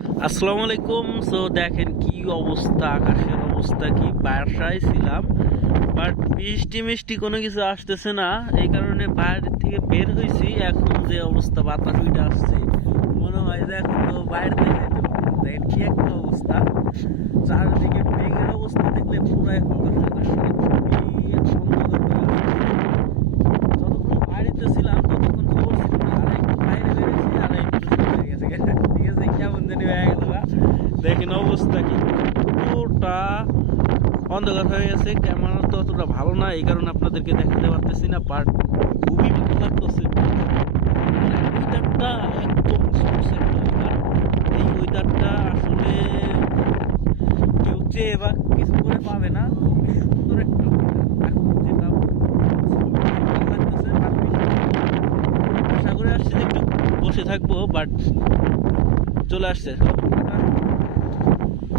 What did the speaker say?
আসসালামু আলাইকুম। সো দেখেন কি অবস্থা, আকাশের অবস্থা কি, বাসায় ছিলাম বাট বৃষ্টি মিষ্টি কোনো কিছু আসতেছে না, এই কারণে বাইরে থেকে বের হয়েছি। এখন যে অবস্থা, বাতাস উইটা আসছে, মনে হয় যে এখন তো বাইরে থেকে যেতে পারবো। দেখেন কি একটা অবস্থা, চারিদিকে মেঘের অবস্থা দেখলে পুরাই হতাশ হতাশ লাগে, খুবই অন্ধকার হয়ে আসছে। যতক্ষণ বাড়িতে ছিলাম ততক্ষণ খবর ছিল না, আর একটু বাইরে বেরিয়েছি আর একটু শুরু হয়ে গেছে ঠিক আছে, কেমন জানি হয়ে গেল গা। দেখেন অবস্থা কি, পুরোটা অন্ধকার হয়ে গেছে। ক্যামেরা তো অতটা ভালো না, এই কারণে আপনাদেরকে দেখাতে পারতেছি না, বাট খুবই ভালো লাগতেছে। ওয়েদারটা একদম জোস একটা ওয়েদার। এই ওয়েদারটা আসলে কেউ চেয়ে বা কিছু করে পাবে না, খুবই সুন্দর একটা ওয়েদার। এখন যেটা ভালো লাগতেছে, বাট আশা করে আসছি যে একটু বসে থাকবো, বাট চলে আসছে।